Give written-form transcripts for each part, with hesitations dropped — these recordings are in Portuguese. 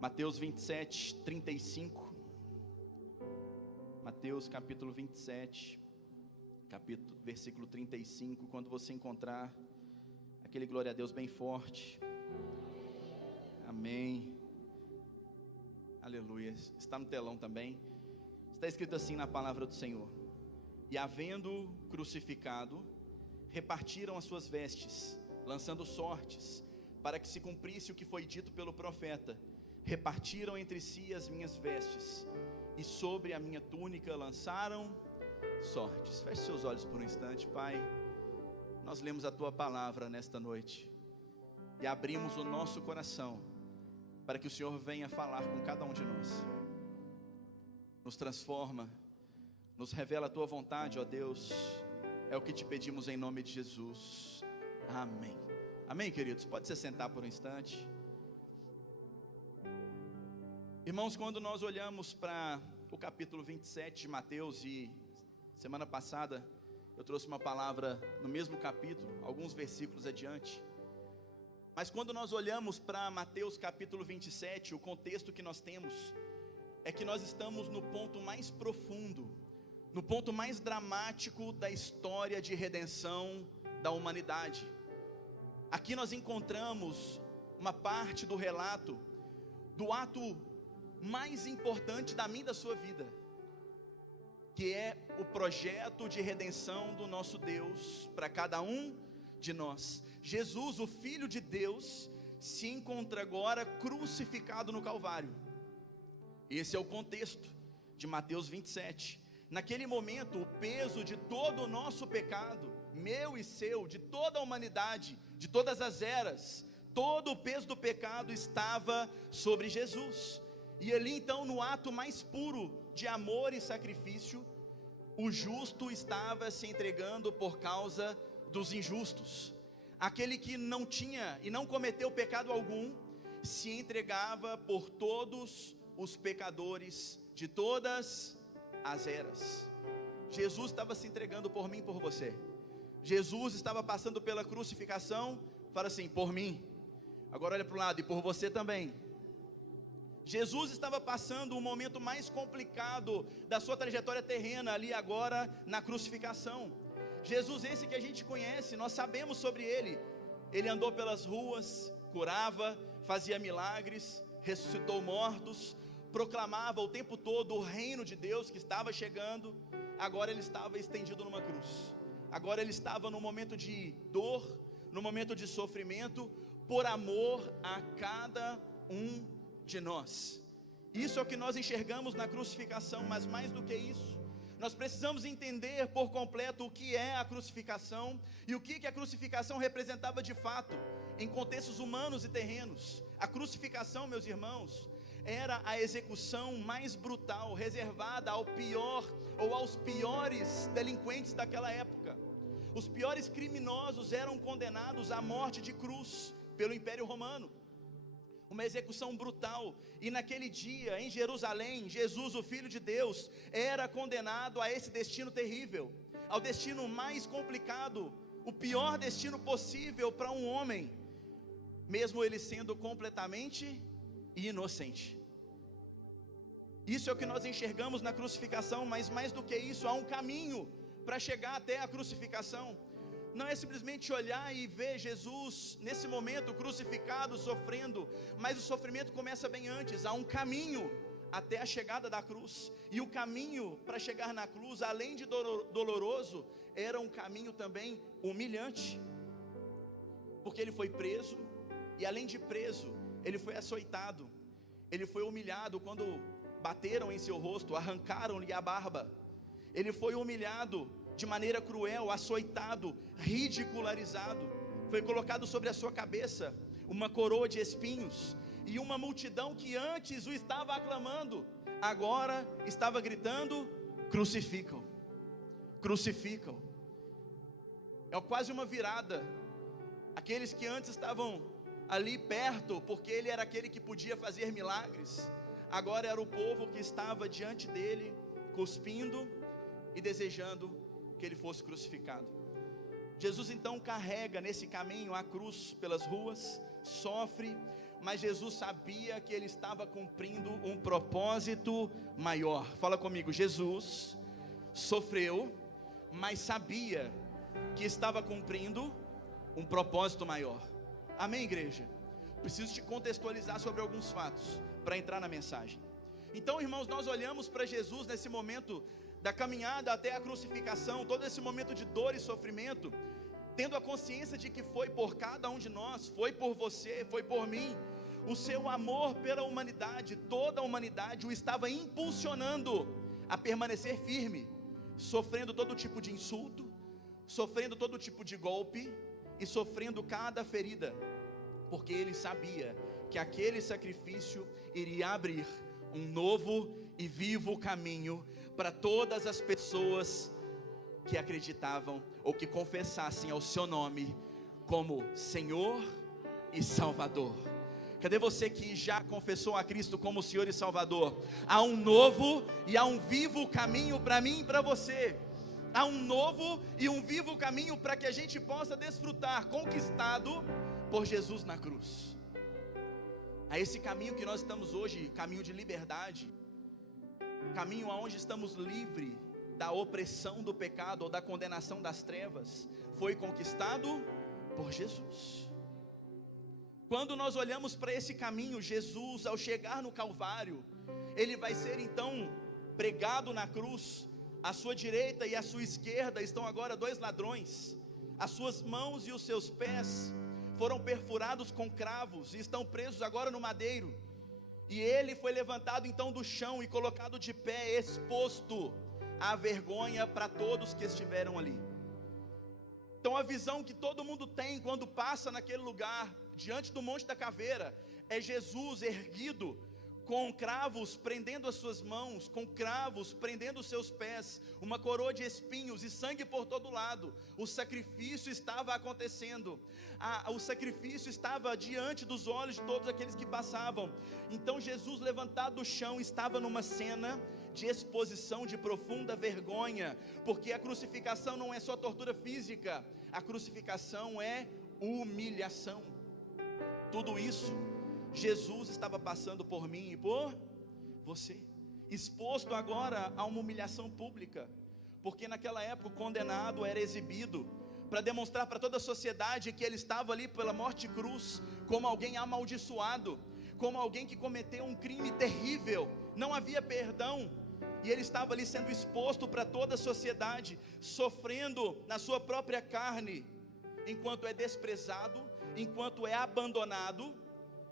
Mateus 27, 35. Mateus capítulo 27, versículo 35. Quando você encontrar, aquele glória a Deus bem forte. Amém. Aleluia. Está no telão também. Está escrito assim na palavra do Senhor: e havendo crucificado, repartiram as suas vestes, lançando sortes, para que se cumprisse o que foi dito pelo profeta: repartiram entre si as minhas vestes, e sobre a minha túnica lançaram sortes. Feche seus olhos por um instante. Pai, nós lemos a Tua palavra nesta noite, e abrimos o nosso coração, para que o Senhor venha falar com cada um de nós. Nos transforma, nos revela a Tua vontade, ó Deus. É o que te pedimos em nome de Jesus. Amém. Amém, queridos? Pode se sentar por um instante. Irmãos, quando nós olhamos para o capítulo 27 de Mateus, e semana passada eu trouxe uma palavra no mesmo capítulo, alguns versículos adiante, mas quando nós olhamos para Mateus capítulo 27, o contexto que nós temos é que nós estamos no ponto mais profundo, no ponto mais dramático da história de redenção da humanidade. Aqui nós encontramos uma parte do relato do ato mais importante da minha e da sua vida, que é o projeto de redenção do nosso Deus para cada um de nós. Jesus, o Filho de Deus, se encontra agora crucificado no Calvário. Esse é o contexto de Mateus 27. Naquele momento, o peso de todo o nosso pecado, meu e seu, de toda a humanidade, de todas as eras, todo o peso do pecado estava sobre Jesus. E ali então, no ato mais puro de amor e sacrifício, o justo estava se entregando por causa dos injustos. Aquele que não tinha e não cometeu pecado algum, se entregava por todos os pecadores de todas as eras. Jesus estava se entregando por mim e por você. Jesus estava passando pela crucificação. Fala assim: por mim. Agora olha para o lado: e por você também. Jesus estava passando o momento mais complicado da sua trajetória terrena, ali agora na crucificação. Jesus esse que a gente conhece, nós sabemos sobre ele. Ele andou pelas ruas, curava, fazia milagres, ressuscitou mortos, proclamava o tempo todo o reino de Deus que estava chegando. Agora ele estava estendido numa cruz. Agora ele estava no momento de dor, no momento de sofrimento, por amor a cada um de nós. Isso é o que nós enxergamos na crucificação, mas mais do que isso, nós precisamos entender por completo o que é a crucificação e o que a crucificação representava de fato, em contextos humanos e terrenos. A crucificação, meus irmãos, era a execução mais brutal, reservada ao pior ou aos piores delinquentes daquela época. Os piores criminosos eram condenados à morte de cruz pelo Império Romano. Uma execução brutal. E naquele dia, em Jerusalém, Jesus, o Filho de Deus, era condenado a esse destino terrível, ao destino mais complicado, o pior destino possível para um homem, mesmo ele sendo completamente inocente. Isso é o que nós enxergamos na crucificação, mas mais do que isso, há um caminho para chegar até a crucificação. Não é simplesmente olhar e ver Jesus nesse momento crucificado, sofrendo, mas o sofrimento começa bem antes. Há um caminho até a chegada da cruz, e o caminho para chegar na cruz, além de doloroso, era um caminho também humilhante, porque ele foi preso, e além de preso, ele foi açoitado, ele foi humilhado quando bateram em seu rosto, arrancaram-lhe a barba. Ele foi humilhado de maneira cruel, açoitado, ridicularizado. Foi colocado sobre a sua cabeça uma coroa de espinhos, e uma multidão que antes o estava aclamando, agora estava gritando: crucificam, crucificam. É quase uma virada. Aqueles que antes estavam ali perto, porque ele era aquele que podia fazer milagres, agora era o povo que estava diante dele, cuspindo e desejando que ele fosse crucificado. Jesus então carrega nesse caminho a cruz pelas ruas, sofre. mas Jesus sabia que ele estava cumprindo um propósito maior. Fala comigo, Jesus sofreu, mas sabia que estava cumprindo um propósito maior. Amém, igreja? Preciso te contextualizar sobre alguns fatos para entrar na mensagem. Então, irmãos, nós olhamos para Jesus nesse momento da caminhada até a crucificação, todo esse momento de dor e sofrimento, tendo a consciência de que foi por cada um de nós, foi por você, foi por mim. O seu amor pela humanidade, toda a humanidade o estava impulsionando a permanecer firme, sofrendo todo tipo de insulto, sofrendo todo tipo de golpe e sofrendo cada ferida, porque ele sabia que aquele sacrifício iria abrir um novo e vivo caminho para todas as pessoas que acreditavam ou que confessassem ao seu nome como Senhor e Salvador. Cadê você que já confessou a Cristo como Senhor e Salvador? Há um novo e há um vivo caminho para mim e para você. Há um novo e um vivo caminho para que a gente possa desfrutar, conquistado por Jesus na cruz. A esse caminho que nós estamos hoje, caminho de liberdade, caminho aonde estamos livres da opressão do pecado ou da condenação das trevas, foi conquistado por Jesus. Quando nós olhamos para esse caminho, Jesus, ao chegar no Calvário, ele vai ser então pregado na cruz. À sua direita e à sua esquerda estão agora dois ladrões. As suas mãos e os seus pés foram perfurados com cravos e estão presos agora no madeiro. E ele foi levantado então do chão e colocado de pé, exposto à vergonha para todos que estiveram ali. Então a visão que todo mundo tem quando passa naquele lugar, diante do Monte da Caveira, é Jesus erguido, com cravos prendendo as suas mãos, com cravos prendendo os seus pés, uma coroa de espinhos e sangue por todo lado. O sacrifício estava acontecendo, o sacrifício estava diante dos olhos de todos aqueles que passavam. Então Jesus, levantado do chão, estava numa cena de exposição, de profunda vergonha, porque a crucificação não é só tortura física, a crucificação é humilhação. Tudo isso Jesus estava passando por mim e por você, exposto agora a uma humilhação pública, porque naquela época o condenado era exibido para demonstrar para toda a sociedade que ele estava ali pela morte de cruz, como alguém amaldiçoado, como alguém que cometeu um crime terrível, não havia perdão, e ele estava ali sendo exposto para toda a sociedade, sofrendo na sua própria carne, enquanto é desprezado, enquanto é abandonado,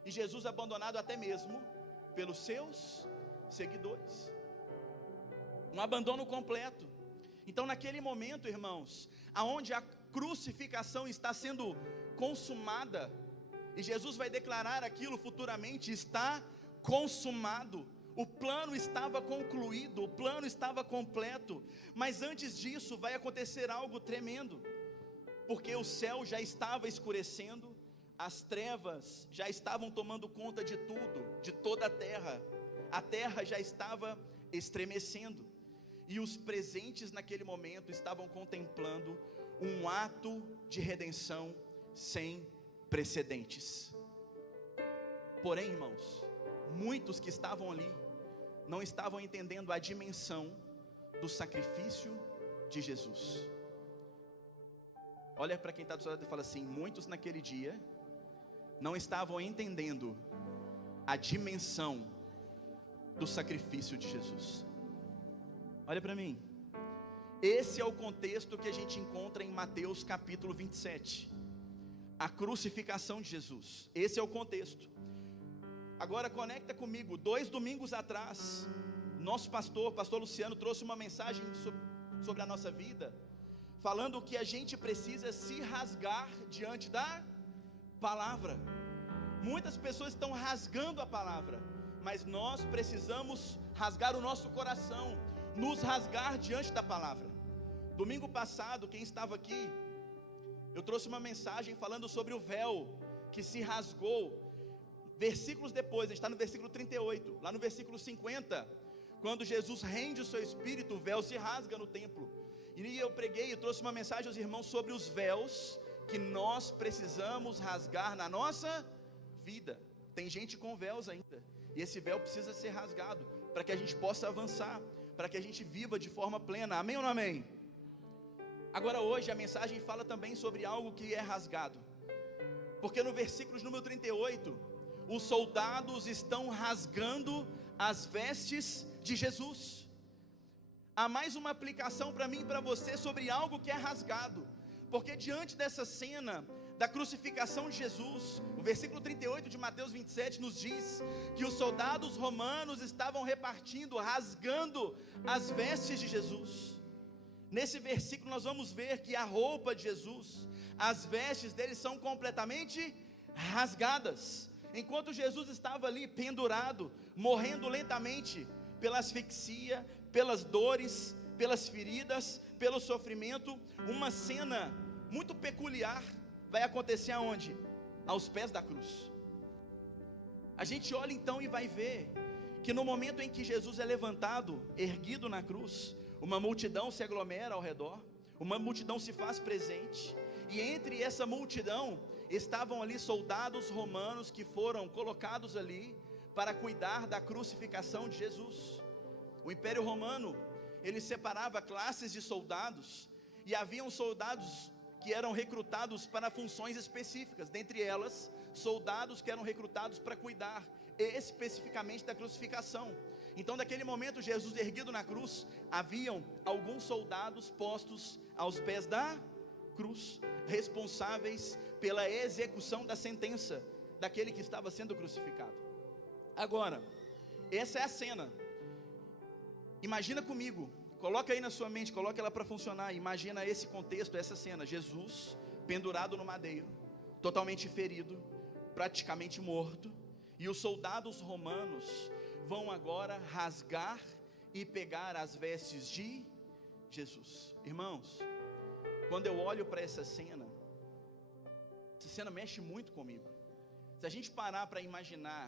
e Jesus abandonado até mesmo pelos seus seguidores, um abandono completo. Então naquele momento, irmãos, aonde a crucificação está sendo consumada, e Jesus vai declarar aquilo futuramente, está consumado, o plano estava concluído, o plano estava completo, mas antes disso vai acontecer algo tremendo, porque o céu já estava escurecendo, as trevas já estavam tomando conta de tudo, de toda a terra já estava estremecendo, e os presentes naquele momento estavam contemplando um ato de redenção sem precedentes. Porém, irmãos, muitos que estavam ali não estavam entendendo a dimensão do sacrifício de Jesus. Olha para quem está do seu lado e fala assim: muitos naquele dia não estavam entendendo a dimensão do sacrifício de Jesus. Olha para mim, esse é o contexto que a gente encontra em Mateus capítulo 27, a crucificação de Jesus, esse é o contexto. Agora conecta comigo, 2 domingos atrás, nosso pastor Luciano trouxe uma mensagem sobre a nossa vida, falando que a gente precisa se rasgar diante da palavra. Muitas pessoas estão rasgando a palavra, mas nós precisamos rasgar o nosso coração, nos rasgar diante da palavra. Domingo passado, quem estava aqui, eu trouxe uma mensagem falando sobre o véu que se rasgou. Versículos depois, a gente está no versículo 38, lá no versículo 50, quando Jesus rende o seu espírito, o véu se rasga no templo. E eu preguei, eu trouxe uma mensagem aos irmãos sobre os véus que nós precisamos rasgar na nossa vida. tem gente com véus ainda, e esse véu precisa ser rasgado, para que a gente possa avançar, para que a gente viva de forma plena, amém ou não amém? Agora hoje a mensagem fala também sobre algo que é rasgado, porque no versículo número 38, os soldados estão rasgando as vestes de Jesus. Há mais uma aplicação para mim e para você sobre algo que é rasgado, porque diante dessa cena da crucificação de Jesus, o versículo 38 de Mateus 27 nos diz que os soldados romanos estavam repartindo, rasgando as vestes de Jesus. Nesse versículo nós vamos ver que a roupa de Jesus, as vestes dele são completamente rasgadas, enquanto Jesus estava ali pendurado, morrendo lentamente pela asfixia, pelas dores, pelas feridas, pelo sofrimento. Uma cena muito peculiar vai acontecer aonde? Aos pés da cruz. A gente olha então e vai ver que no momento em que Jesus é levantado, erguido na cruz, uma multidão se aglomera ao redor, uma multidão se faz presente, e entre essa multidão estavam ali soldados romanos que foram colocados ali para cuidar da crucificação de Jesus. O Império Romano, ele separava classes de soldados, e haviam soldados que eram recrutados para funções específicas, dentre elas, soldados que eram recrutados para cuidar especificamente da crucificação. Então, naquele momento, Jesus erguido na cruz, haviam alguns soldados postos aos pés da cruz, responsáveis pela execução da sentença daquele que estava sendo crucificado. Agora, essa é a cena. Imagina comigo, coloca aí na sua mente, coloca ela para funcionar. Imagina esse contexto, essa cena: Jesus pendurado no madeiro, totalmente ferido, praticamente morto, e os soldados romanos vão agora rasgar e pegar as vestes de Jesus. Irmãos, quando eu olho para essa cena mexe muito comigo. Se a gente parar para imaginar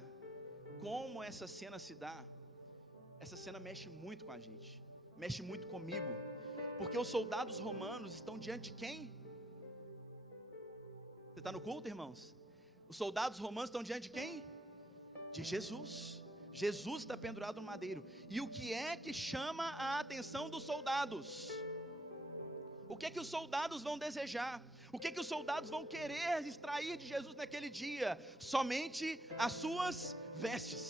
como essa cena se dá, essa cena mexe muito com a gente, mexe muito comigo, porque os soldados romanos estão diante de quem? Você está no culto, irmãos? Os soldados romanos estão diante de quem? De Jesus. Jesus está pendurado no madeiro. E o que é que chama a atenção dos soldados? O que é que os soldados vão desejar? O que é que os soldados vão querer extrair de Jesus naquele dia? Somente as suas vestes.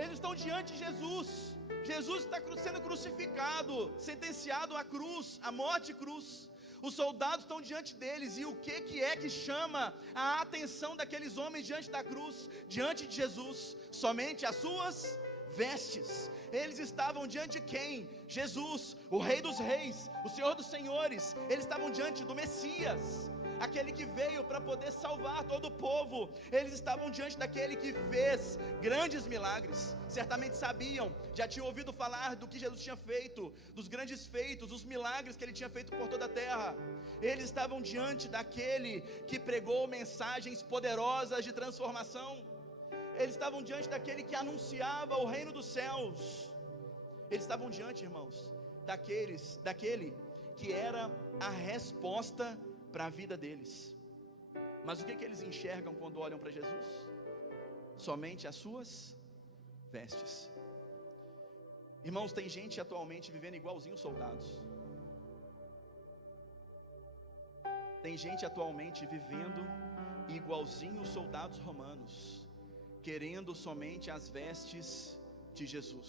Eles estão diante de Jesus. Jesus está sendo crucificado, sentenciado à cruz, à morte e cruz. Os soldados estão diante deles, e o que é que chama a atenção daqueles homens diante da cruz, diante de Jesus? Somente as suas vestes. Eles estavam diante de quem? Jesus, o Rei dos Reis, o Senhor dos Senhores. Eles estavam diante do Messias, aquele que veio para poder salvar todo o povo. Eles estavam diante daquele que fez grandes milagres. Certamente sabiam, já tinham ouvido falar do que Jesus tinha feito, dos grandes feitos, dos milagres que ele tinha feito por toda a terra. Eles estavam diante daquele que pregou mensagens poderosas de transformação. Eles estavam diante daquele que anunciava o reino dos céus. Eles estavam diante, irmãos, daquele que era a resposta para a vida deles. Mas o que eles enxergam quando olham para Jesus? Somente as suas vestes. Irmãos, tem gente atualmente vivendo igualzinho os soldados. Tem gente atualmente vivendo igualzinho os soldados romanos, querendo somente as vestes de Jesus.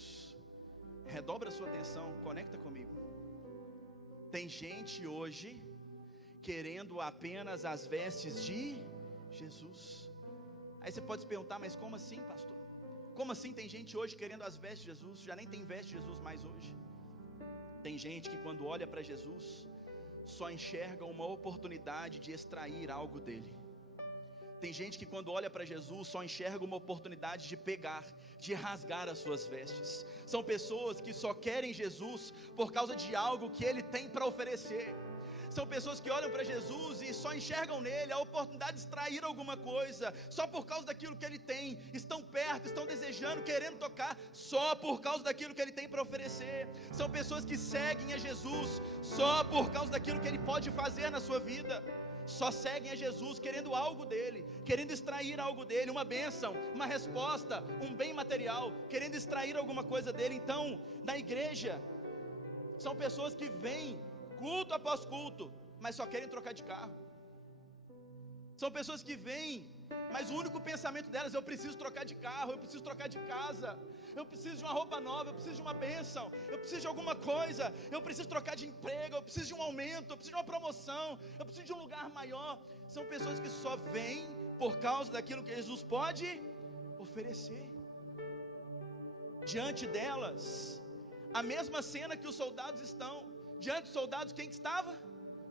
Redobra a sua atenção, conecta comigo. Tem gente hoje querendo apenas as vestes de Jesus. Aí você pode se perguntar, mas como assim, pastor? Como assim tem gente hoje querendo as vestes de Jesus? Já nem tem veste de Jesus mais hoje. Tem gente que quando olha para Jesus, só enxerga uma oportunidade de extrair algo dele. Tem gente que quando olha para Jesus, só enxerga uma oportunidade de pegar, de rasgar as suas vestes. São pessoas que só querem Jesus por causa de algo que ele tem para oferecer. São pessoas que olham para Jesus e só enxergam nele a oportunidade de extrair alguma coisa, só por causa daquilo que ele tem. Estão perto, estão desejando, querendo tocar, só por causa daquilo que ele tem para oferecer. São pessoas que seguem a Jesus só por causa daquilo que ele pode fazer na sua vida. só seguem a Jesus querendo algo dele, querendo extrair algo dele, uma bênção, uma resposta, um bem material, querendo extrair alguma coisa dele. Então, na igreja, são pessoas que vêm culto após culto, mas só querem trocar de carro. São pessoas que vêm, mas o único pensamento delas: eu preciso trocar de carro, eu preciso trocar de casa, eu preciso de uma roupa nova, eu preciso de uma bênção, eu preciso de alguma coisa, eu preciso trocar de emprego, eu preciso de um aumento, eu preciso de uma promoção, eu preciso de um lugar maior. São pessoas que só vêm por causa daquilo que Jesus pode oferecer. Diante delas, a mesma cena que os soldados estão. Diante dos soldados, quem que estava?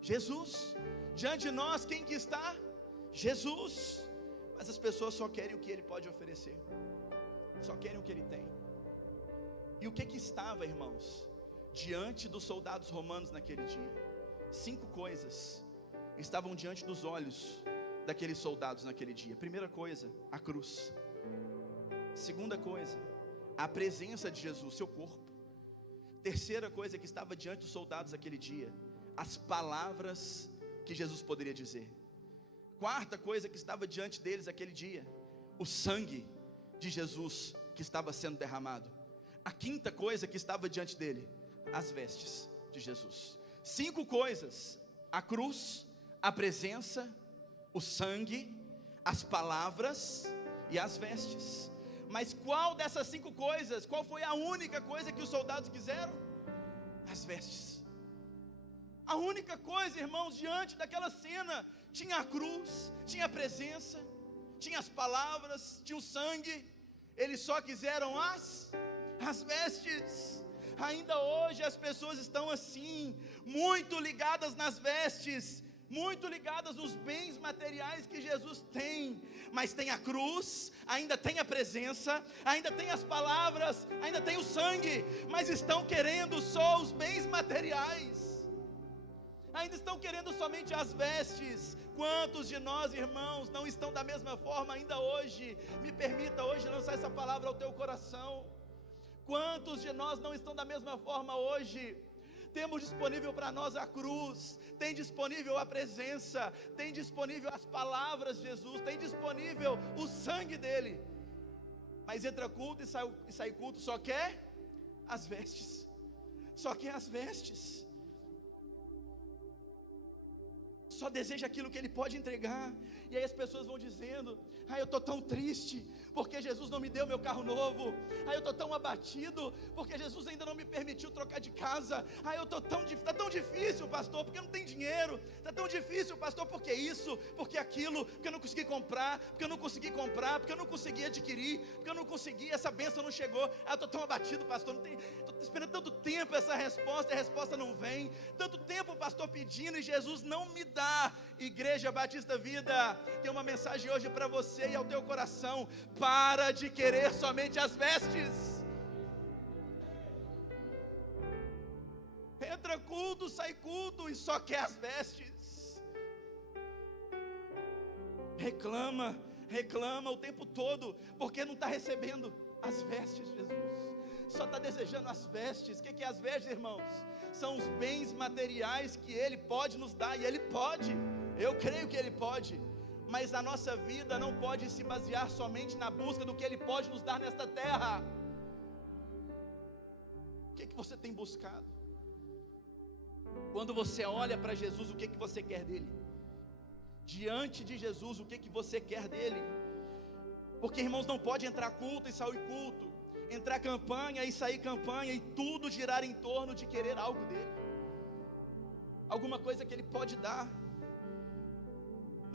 Jesus. Diante de nós, quem que está? Jesus. Mas as pessoas só querem o que Ele pode oferecer, só querem o que Ele tem. E o que estava, irmãos, diante dos soldados romanos naquele dia? 5 coisas estavam diante dos olhos daqueles soldados naquele dia. Primeira coisa, a cruz. Segunda coisa, a presença de Jesus, seu corpo. Terceira coisa que estava diante dos soldados naquele dia, as palavras que Jesus poderia dizer. Quarta coisa que estava diante deles aquele dia, o sangue de Jesus que estava sendo derramado. A quinta coisa que estava diante dele, as vestes de Jesus. 5 coisas: a cruz, a presença, o sangue, as palavras e as vestes. Mas qual dessas 5 coisas, qual foi a única coisa que os soldados quiseram? As vestes. A única coisa, irmãos, diante daquela cena, tinha a cruz, tinha a presença, tinha as palavras, tinha o sangue. Eles só quiseram as vestes. Ainda hoje as pessoas estão assim, muito ligadas nas vestes, muito ligadas nos bens materiais que Jesus tem. Mas tem a cruz, ainda tem a presença, ainda tem as palavras, ainda tem o sangue, mas estão querendo só os bens materiais. Ainda estão querendo somente as vestes. Quantos de nós, irmãos, não estão da mesma forma ainda hoje? Me permita hoje lançar essa palavra ao teu coração. Quantos de nós não estão da mesma forma hoje? Temos disponível para nós a cruz, tem disponível a presença, tem disponível as palavras de Jesus, tem disponível o sangue dele. Mas entra culto e sai culto, só quer as vestes. Só quer as vestes. Só deseja aquilo que Ele pode entregar. E aí as pessoas vão dizendo: eu estou tão triste, porque Jesus não me deu meu carro novo. Eu estou tão abatido, porque Jesus ainda não me permitiu trocar de casa. Eu estou está tão difícil, pastor, porque eu não tenho dinheiro. Está tão difícil, pastor, porque isso, porque aquilo, porque eu não consegui comprar, porque eu não consegui adquirir, porque eu não consegui, essa bênção não chegou. Eu estou tão abatido, pastor, estou esperando tanto tempo essa resposta, e a resposta não vem. Tanto tempo, pastor, pedindo, e Jesus não me dá. Igreja Batista Vida, tem uma mensagem hoje para você e ao teu coração: para de querer somente as vestes. Entra culto, sai culto e só quer as vestes. Reclama o tempo todo, porque não está recebendo as vestes de Jesus. Só está desejando as vestes. O que é as vestes, irmãos? São os bens materiais que Ele pode nos dar, e Ele pode. Eu creio que Ele pode. Mas a nossa vida não pode se basear somente na busca do que Ele pode nos dar nesta terra. O que você tem buscado? Quando você olha para Jesus, o que você quer dele? Diante de Jesus, o que você quer dele? Porque, irmãos, não pode entrar culto e sair culto, entrar campanha e sair campanha, e tudo girar em torno de querer algo dele, alguma coisa que Ele pode dar.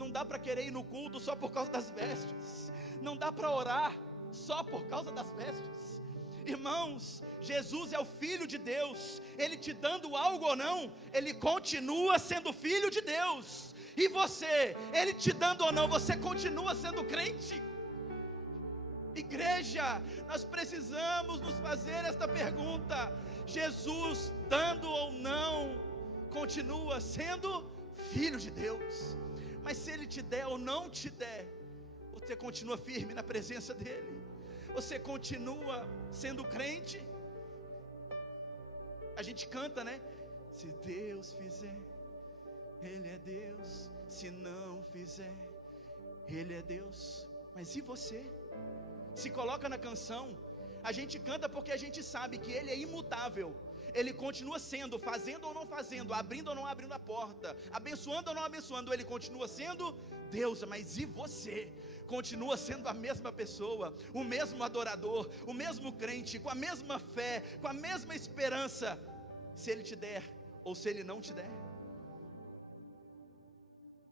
Não dá para querer ir no culto só por causa das vestes. Não dá para orar só por causa das vestes. Irmãos, Jesus é o Filho de Deus. Ele te dando algo ou não, Ele continua sendo Filho de Deus. E você, Ele te dando ou não, você continua sendo crente. Igreja, nós precisamos nos fazer esta pergunta: Jesus, dando ou não, continua sendo Filho de Deus. Mas se Ele te der ou não te der, você continua firme na presença dEle? Você continua sendo crente? A gente canta, né? Se Deus fizer, Ele é Deus, se não fizer, Ele é Deus. Mas e você? Se coloca na canção. A gente canta porque a gente sabe que Ele é imutável. Ele continua sendo, fazendo ou não fazendo, abrindo ou não abrindo a porta, abençoando ou não abençoando, Ele continua sendo Deus. Mas e você? Continua sendo a mesma pessoa, o mesmo adorador, o mesmo crente, com a mesma fé, com a mesma esperança, se Ele te der ou se Ele não te der?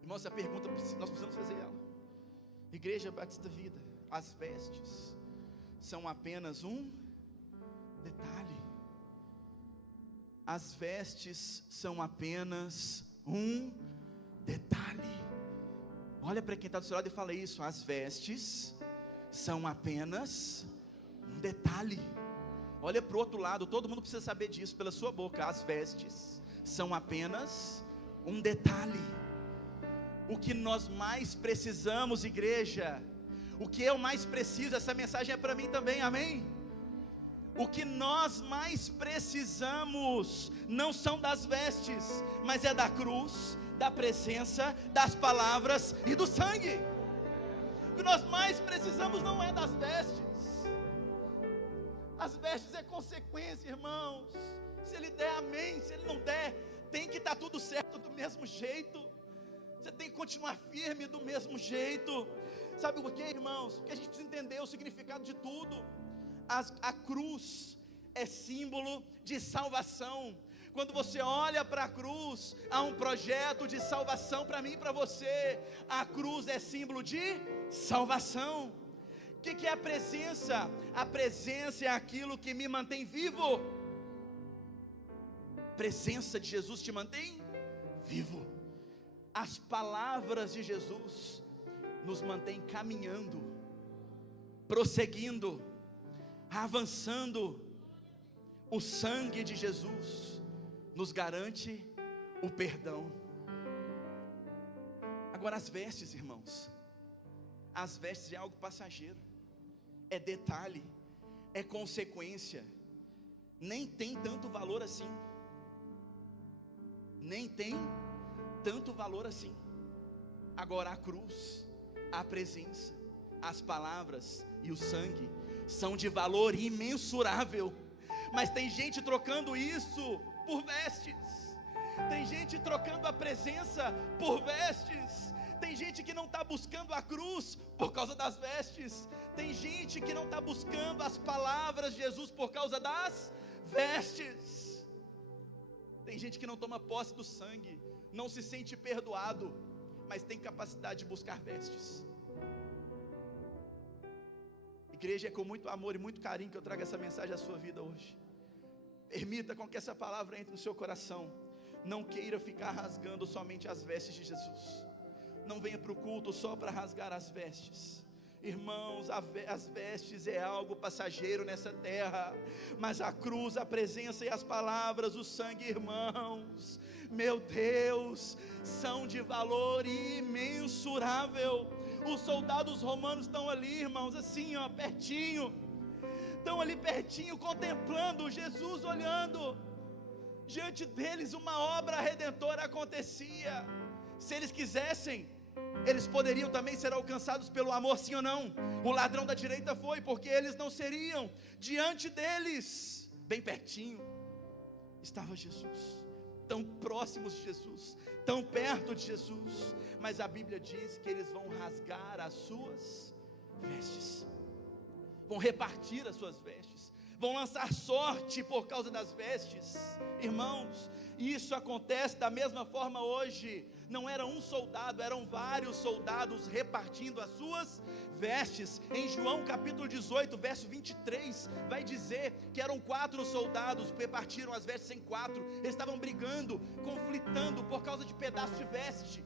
Irmão, essa pergunta nós precisamos fazer ela. Igreja Batista Vida, as vestes são apenas um detalhe. As vestes são apenas um detalhe. Olha para quem está do seu lado e fala isso. As vestes são apenas um detalhe. Olha para o outro lado, todo mundo precisa saber disso pela sua boca. As vestes são apenas um detalhe. O que nós mais precisamos, igreja, o que eu mais preciso, essa mensagem é para mim também, amém? O que nós mais precisamos não são das vestes, mas é da cruz, da presença, das palavras e do sangue. O que nós mais precisamos não é das vestes. As vestes é consequência, irmãos. Se Ele der, amém. Se Ele não der, tem que estar tudo certo do mesmo jeito. Você tem que continuar firme do mesmo jeito. Sabe por quê, irmãos? Porque a gente precisa entender o significado de tudo. A cruz é símbolo de salvação. Quando você olha para a cruz, há um projeto de salvação para mim e para você. A cruz é símbolo de salvação. O que é a presença? A presença é aquilo que me mantém vivo. A presença de Jesus te mantém vivo. As palavras de Jesus nos mantêm caminhando, prosseguindo, avançando. O sangue de Jesus nos garante o perdão. Agora as vestes, irmãos, as vestes é algo passageiro, é detalhe, é consequência, nem tem tanto valor assim, nem tem tanto valor assim. Agora a cruz, a presença, as palavras e o sangue são de valor imensurável. Mas tem gente trocando isso por vestes. Tem gente trocando a presença por vestes. Tem gente que não está buscando a cruz por causa das vestes. Tem gente que não está buscando as palavras de Jesus por causa das vestes. Tem gente que não toma posse do sangue, não se sente perdoado, mas tem capacidade de buscar vestes. Igreja, é com muito amor e muito carinho que eu trago essa mensagem à sua vida hoje. Permita com que essa palavra entre no seu coração. Não queira ficar rasgando somente as vestes de Jesus. Não venha para o culto só para rasgar as vestes. Irmãos, as vestes é algo passageiro nessa terra, mas a cruz, a presença e as palavras, o sangue, irmãos, meu Deus, são de valor imensurável. Os soldados romanos estão ali, irmãos, assim, ó, pertinho, estão ali pertinho, contemplando Jesus, olhando. Diante deles uma obra redentora acontecia. Se eles quisessem, eles poderiam também ser alcançados pelo amor, sim ou não? O ladrão da direita foi, porque eles não seriam. Diante deles, bem pertinho, estava Jesus, tão próximos de Jesus, tão perto de Jesus. Mas a Bíblia diz que eles vão rasgar as suas vestes, vão repartir as suas vestes, vão lançar sorte por causa das vestes. Irmãos, isso acontece da mesma forma hoje. Não era um soldado, eram vários soldados repartindo as suas vestes. Em João capítulo 18, verso 23, vai dizer que eram 4 soldados, repartiram as vestes em 4. Eles estavam brigando, conflitando por causa de pedaços de veste.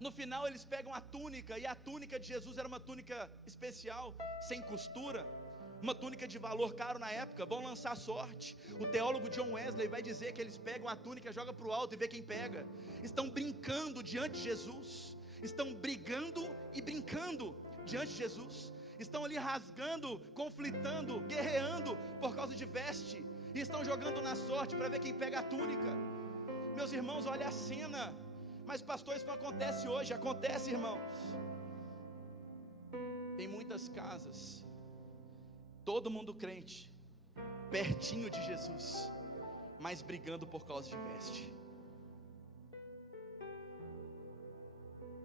No final eles pegam a túnica, e a túnica de Jesus era uma túnica especial, sem costura, uma túnica de valor caro na época. Vão lançar sorte. O teólogo John Wesley vai dizer que eles pegam a túnica, jogam para o alto e vê quem pega. Estão brincando diante de Jesus, estão brigando e brincando diante de Jesus, estão ali rasgando, conflitando, guerreando por causa de veste, e estão jogando na sorte para ver quem pega a túnica. Meus irmãos, olha a cena. Mas pastor, isso não acontece hoje. Acontece, irmãos. Tem muitas casas, todo mundo crente, pertinho de Jesus, mas brigando por causa de veste.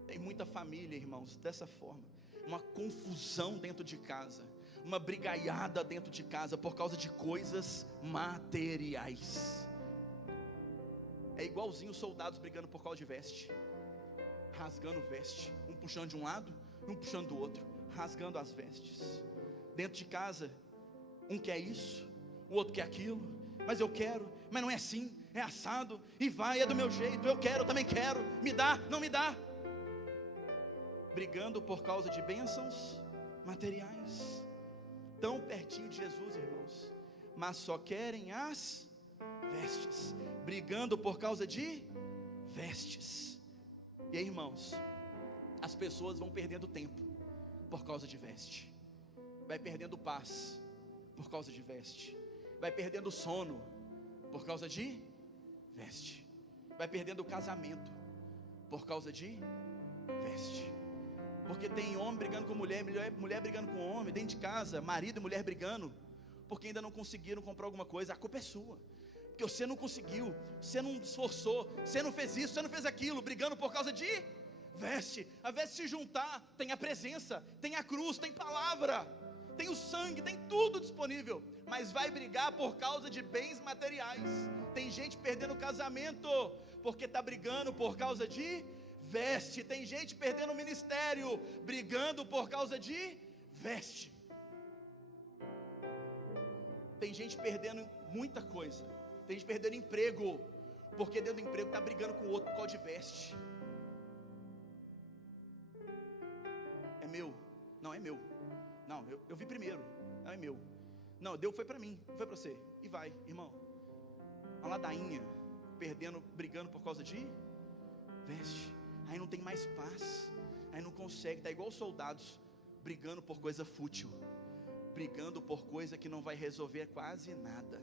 Tem muita família, irmãos, dessa forma, uma confusão dentro de casa, uma brigaiada dentro de casa por causa de coisas materiais. É igualzinho os soldados brigando por causa de veste, rasgando veste, um puxando de um lado, um puxando do outro, rasgando as vestes. Dentro de casa, um quer isso, o outro quer aquilo, mas eu quero, mas não é assim, é assado, e vai, é do meu jeito, eu quero, eu também quero, me dá, não me dá. Brigando por causa de bênçãos materiais, tão pertinho de Jesus, irmãos, mas só querem as vestes, brigando por causa de vestes. E aí, irmãos, as pessoas vão perdendo tempo por causa de veste, vai perdendo paz por causa de veste, vai perdendo sono por causa de veste, vai perdendo casamento por causa de veste. Porque tem homem brigando com mulher, mulher brigando com homem dentro de casa, marido e mulher brigando, porque ainda não conseguiram comprar alguma coisa. A culpa é sua, porque você não conseguiu, você não esforçou, você não fez isso, você não fez aquilo, brigando por causa de veste. Ao invés de se juntar, tem a presença, tem a cruz, tem palavra, tem o sangue, tem tudo disponível, mas vai brigar por causa de bens materiais. Tem gente perdendo casamento porque está brigando por causa de veste. Tem gente perdendo o ministério, brigando por causa de veste. Tem gente perdendo muita coisa, tem gente perdendo emprego, porque dentro do emprego está brigando com o outro por causa de veste. É meu, não é meu, não, eu vi primeiro, não é meu, não, Deus foi para mim, foi para você, e vai, irmão, uma ladainha, perdendo, brigando por causa de veste. Aí não tem mais paz, aí não consegue, está igual os soldados, brigando por coisa fútil, brigando por coisa que não vai resolver quase nada,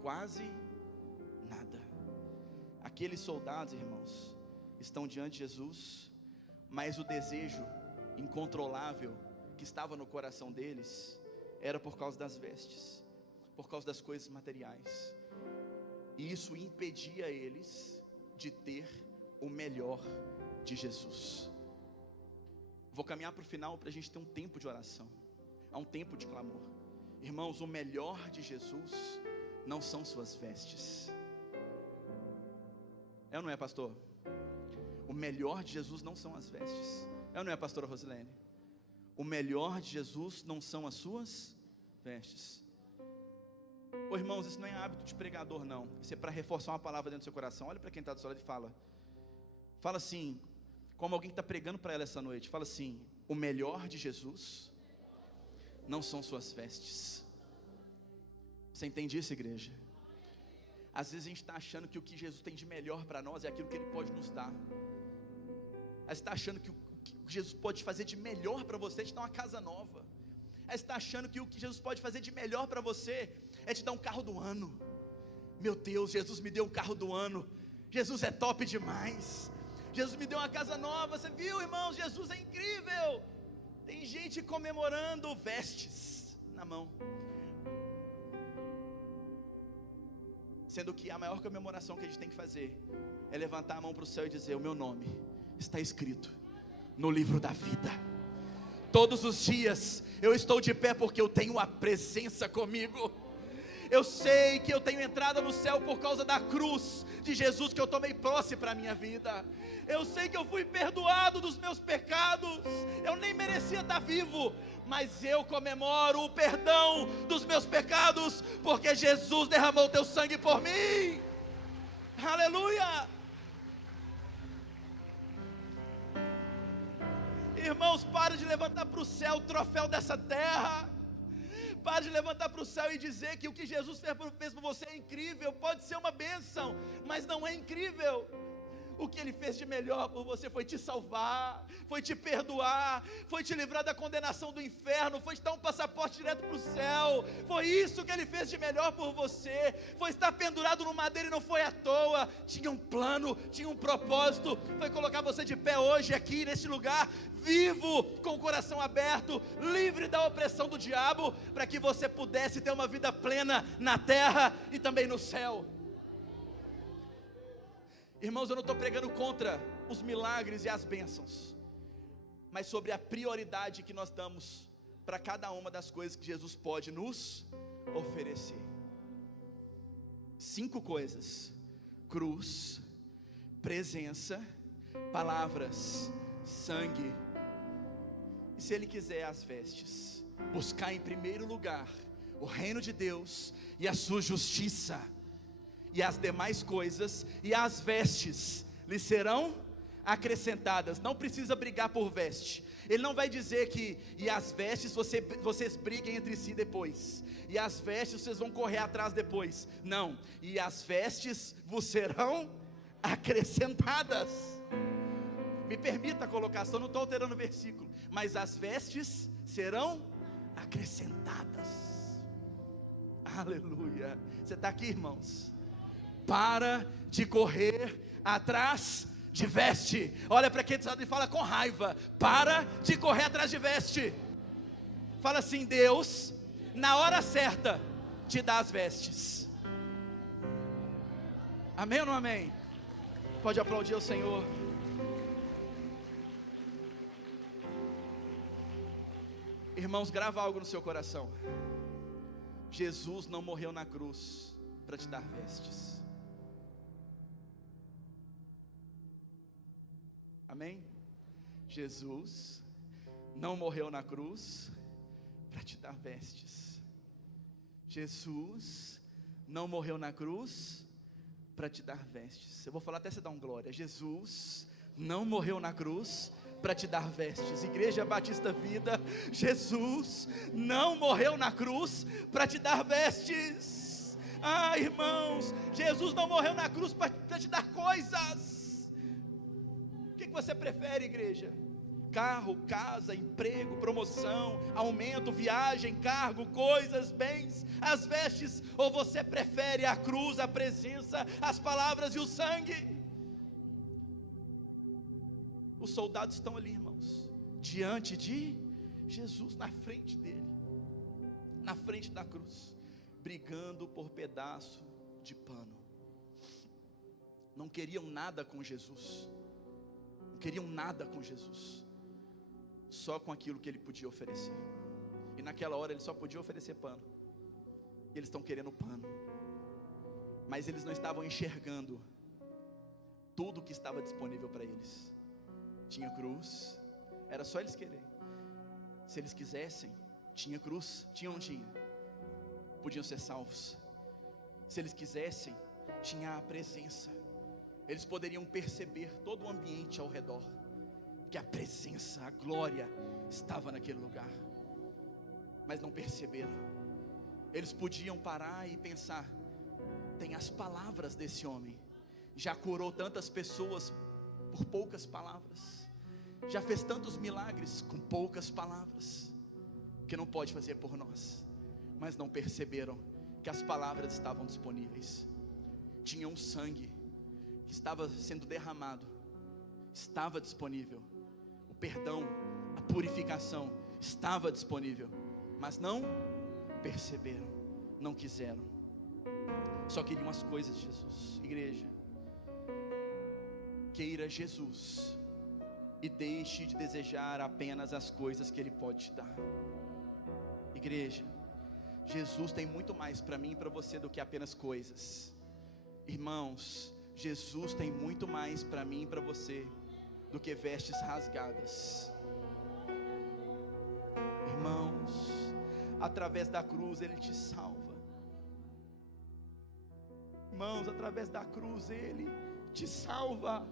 quase nada. Aqueles soldados, irmãos, estão diante de Jesus, mas o desejo incontrolável que estava no coração deles, era por causa das vestes, por causa das coisas materiais, e isso impedia eles de ter o melhor de Jesus. Vou caminhar para o final para a gente ter um tempo de oração, há um tempo de clamor. Irmãos, o melhor de Jesus não são suas vestes. É ou não é, pastor? O melhor de Jesus não são as vestes. É ou não é, pastora Rosilene? O melhor de Jesus não são as suas vestes. Ô irmãos, isso não é hábito de pregador não, isso é para reforçar uma palavra dentro do seu coração. Olha para quem está do seu lado e fala assim, como alguém que está pregando para ela essa noite. Fala assim: o melhor de Jesus não são suas vestes. Você entende isso, igreja? Às vezes a gente está achando que o que Jesus tem de melhor para nós é aquilo que Ele pode nos dar. Aí você está achando que o que Jesus pode fazer de melhor para você é te dar uma casa nova. Aí você está achando que o que Jesus pode fazer de melhor para você é te dar um carro do ano. Meu Deus, Jesus me deu um carro do ano, Jesus é top demais, Jesus me deu uma casa nova. Você viu, irmãos, Jesus é incrível. Tem gente comemorando vestes na mão, sendo que a maior comemoração que a gente tem que fazer é levantar a mão para o céu e dizer: o meu nome está escrito no livro da vida. Todos os dias eu estou de pé porque eu tenho a presença comigo. Eu sei que eu tenho entrada no céu por causa da cruz de Jesus que eu tomei posse para a minha vida. Eu sei que eu fui perdoado dos meus pecados, eu nem merecia estar vivo, mas eu comemoro o perdão dos meus pecados, porque Jesus derramou o teu sangue por mim. Aleluia! Irmãos, pare de levantar para o céu o troféu dessa terra. Pare de levantar para o céu e dizer que o que Jesus fez por você é incrível. Pode ser uma bênção, mas não é incrível. O que Ele fez de melhor por você foi te salvar, foi te perdoar, foi te livrar da condenação do inferno, foi te dar um passaporte direto para o céu. Foi isso que Ele fez de melhor por você. Foi estar pendurado no madeiro e não foi à toa. Tinha um plano, tinha um propósito. Foi colocar você de pé hoje aqui neste lugar, vivo, com o coração aberto, livre da opressão do diabo, para que você pudesse ter uma vida plena na terra e também no céu. Irmãos, eu não estou pregando contra os milagres e as bênçãos, mas sobre a prioridade que nós damos para cada uma das coisas que Jesus pode nos oferecer. 5 coisas: cruz, presença, palavras, sangue, e se Ele quiser, as vestes. Buscar em primeiro lugar o reino de Deus e a sua justiça, e as demais coisas e as vestes lhe serão acrescentadas. Não precisa brigar por veste. Ele não vai dizer que e as vestes vocês briguem entre si depois, e as vestes vocês vão correr atrás depois. Não, e as vestes vos serão acrescentadas. Me permita a colocação, não estou alterando o versículo, mas as vestes serão acrescentadas. Aleluia. Você está aqui, irmãos? Para de correr atrás de veste. Olha para quem está e fala com raiva: para de correr atrás de veste. Fala assim: Deus, na hora certa, te dá as vestes. Amém ou não amém? Pode aplaudir o Senhor. Irmãos, grava algo no seu coração: Jesus não morreu na cruz para te dar vestes. Amém? Jesus não morreu na cruz para te dar vestes. Jesus não morreu na cruz para te dar vestes. Eu vou falar até você dar um glória. Jesus não morreu na cruz para te dar vestes. Igreja Batista Vida, Jesus não morreu na cruz para te dar vestes. Ah, irmãos, Jesus não morreu na cruz para te dar coisas. O que você prefere, igreja? Carro, casa, emprego, promoção, aumento, viagem, cargo, coisas, bens, as vestes? Ou você prefere a cruz, a presença, as palavras e o sangue? Os soldados estão ali, irmãos, diante de Jesus, na frente dele, na frente da cruz, brigando por pedaço de pano. Não queriam nada com Jesus, não queriam nada com Jesus, só com aquilo que Ele podia oferecer. E naquela hora Ele só podia oferecer pano, e eles estão querendo pano, mas eles não estavam enxergando tudo que estava disponível para eles. Tinha cruz, era só eles quererem. Se eles quisessem, tinha cruz, tinha ou não tinha? Podiam ser salvos. Se eles quisessem, tinha a presença. Eles poderiam perceber todo o ambiente ao redor, que a presença, a glória estava naquele lugar, mas não perceberam. Eles podiam parar e pensar: tem as palavras desse homem, já curou tantas pessoas por poucas palavras, já fez tantos milagres com poucas palavras, que não pode fazer por nós. Mas não perceberam que as palavras estavam disponíveis. Tinha um sangue que estava sendo derramado, estava disponível. O perdão, a purificação estava disponível, mas não perceberam, não quiseram, só queriam as coisas de Jesus. Igreja, queira Jesus e deixe de desejar apenas as coisas que Ele pode te dar. Igreja, Jesus tem muito mais para mim e para você do que apenas coisas. Irmãos, Jesus tem muito mais para mim e para você do que vestes rasgadas. Irmãos, através da cruz Ele te salva. Irmãos, através da cruz Ele te salva.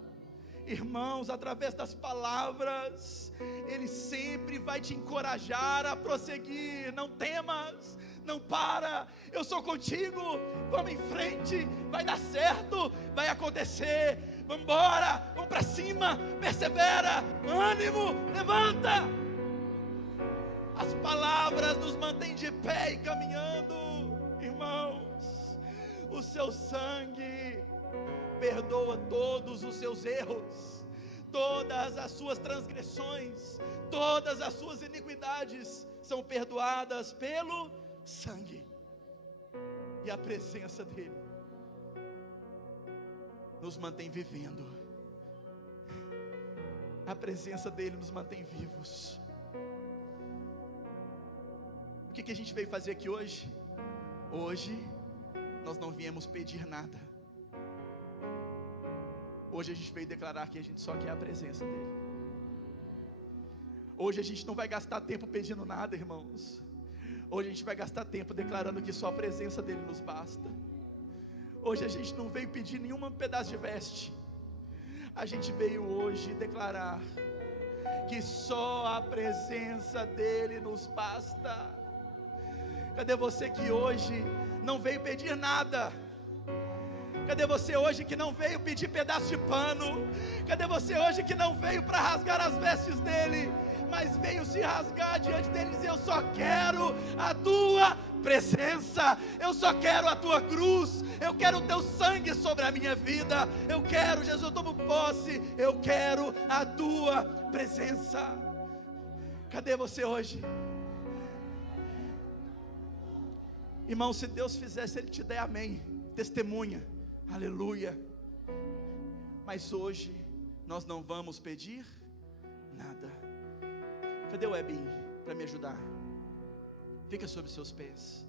Irmãos, através das palavras Ele sempre vai te encorajar a prosseguir. Não temas, não para, eu sou contigo, vamos em frente, vai dar certo, vai acontecer. vamos embora, vamos para cima, persevera, ânimo, levanta. As palavras nos mantêm de pé e caminhando, irmãos. O seu sangue perdoa todos os seus erros, todas as suas transgressões, todas as suas iniquidades são perdoadas pelo sangue. E a presença dele nos mantém vivendo. A presença dele nos mantém vivos. O que a gente veio fazer aqui hoje? Hoje nós não viemos pedir nada. Hoje a gente veio declarar que a gente só quer a presença dele. Hoje a gente não vai gastar tempo pedindo nada, irmãos. Hoje a gente vai gastar tempo declarando que só a presença dele nos basta. Hoje a gente não veio pedir nenhum pedaço de veste. A gente veio hoje declarar que só a presença dele nos basta. Cadê você que hoje não veio pedir nada? Cadê você hoje que não veio pedir pedaço de pano? Cadê você hoje que não veio para rasgar as vestes dele, mas veio se rasgar diante dele e dizer: eu só quero a tua presença, eu só quero a tua cruz, eu quero o teu sangue sobre a minha vida, eu quero, Jesus, eu tomo posse, eu quero a tua presença. Cadê você hoje? Irmão, se Deus fizer, se Ele te der amém, testemunha, aleluia. Mas hoje nós não vamos pedir nada. Cadê o Ebin para me ajudar? Fica sobre seus pés.